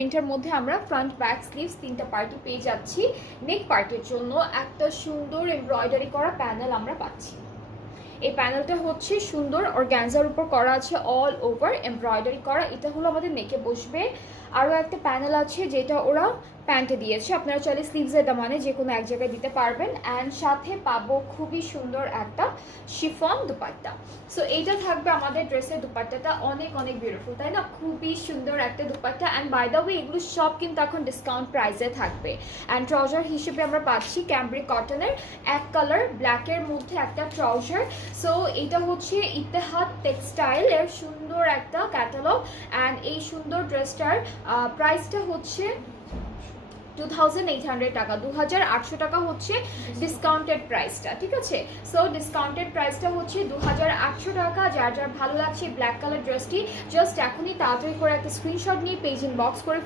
প্রিন্টের মধ্যে আমরা ফ্রন্ট ব্যাক স্লিভস তিনটা পার্টি পেয়ে যাচ্ছি। নেক পার্টির জন্য একটা সুন্দর এমব্রয়ডারি করা প্যানেল আমরা পাচ্ছি। এই প্যানেলটা হচ্ছে সুন্দর অর্গানজার উপর করা আছে, অল ওভার এমব্রয়ডারি করা। এটা হলো আমাদের নেকে বসবে। আরও একটা প্যানেল আছে যেটা ওরা প্যান্টে দিয়েছে, আপনারা চাইলে স্লিভসের দামানে যে কোনো এক জায়গায় দিতে পারবেন। অ্যান্ড সাথে পাবো খুবই সুন্দর একটা শিফন দুপাট্টা। সো এইটা থাকবে আমাদের ড্রেসের দুপাট্টাটা, অনেক অনেক বিউটিফুল, তাই না? খুবই সুন্দর একটা dupatta. And by the way এগুলো সব কিন্তু এখন ডিসকাউন্ট প্রাইসে থাকবে। অ্যান্ড ট্রাউজার হিসেবে আমরা পাচ্ছি ক্যামব্রিক কটনের এক কালার ব্ল্যাকের মধ্যে একটা ট্রাউজার। সো এটা হচ্ছে ইত্তেহাদ টেক্সটাইলের সুন্দর একটা ক্যাটালগ। অ্যান্ড এই সুন্দর ড্রেসটার প্রাইসটা হচ্ছে 2800 টাকা, 2800 টাকা হচ্ছে ডিসকাউন্টেড প্রাইসটা, ঠিক আছে? সো ডিসকাউন্টেড প্রাইসটা হচ্ছে 2800 টাকা। যার যার ভালো লাগছে ব্ল্যাক কালার ড্রেসটি, জাস্ট এখনই তাড়াতাড়ি করে একটা স্ক্রিনশট নিয়ে পেজ ইনবক্স করে